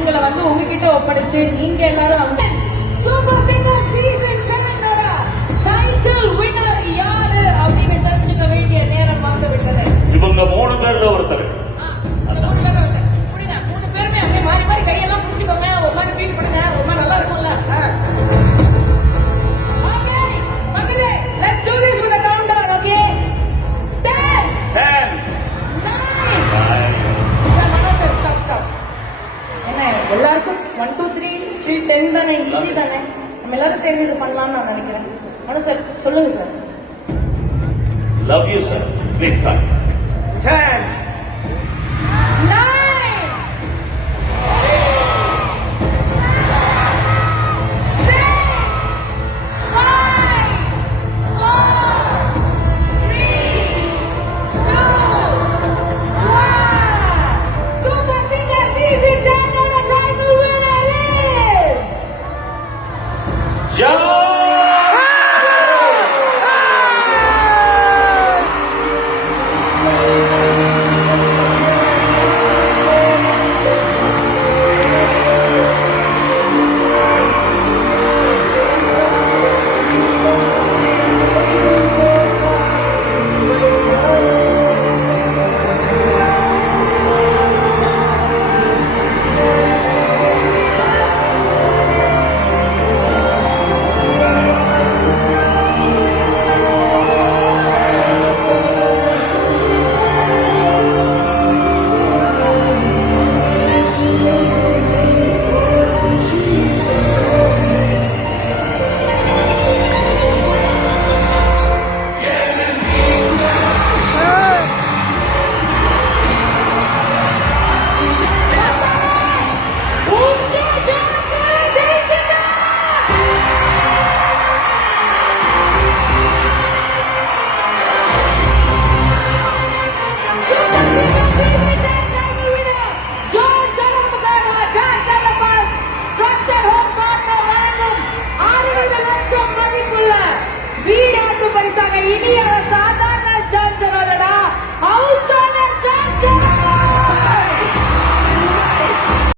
இவங்களை வந்து உங்ககிட்ட ஒப்படைச்சு நீங்க எல்லாரும் அவங்க super singer season 10 title winner யாரு அப்படின்னு தெரிஞ்சுக்க வேண்டிய நேரம் வந்து விட்டது. இவங்க 3 பேர்ல ஒருத்தர். இந்த 3 பேர்ல ஒருத்தர். புடிங்க 3 பேருமே அப்படியே மாறி மாறி கையெல்லாம் பிடிச்சுக்கோங்க. ஒரு மாதிரி ஃபீல் பண்ணுங்க. ஒரு மாதிரி நல்லா இருக்கும்ல. ஓகே மக்களே, let's do this with a countdown. Okay 10 9 stop. என்ன எல்லாருக்கும் 1 2 3 till 10 தானே, ஈஸி தானே, நம்ம எல்லாரும் சேர்ந்து இது பண்ணலாம்னு நான் நினைக்கிறேன். மனோ சார் சொல்லுங்க sir. Love you sir. Please start. 10 9 வீடாட்டு பரிசாக இனி சாதாரண சான்ஸ் ஹவுஸ்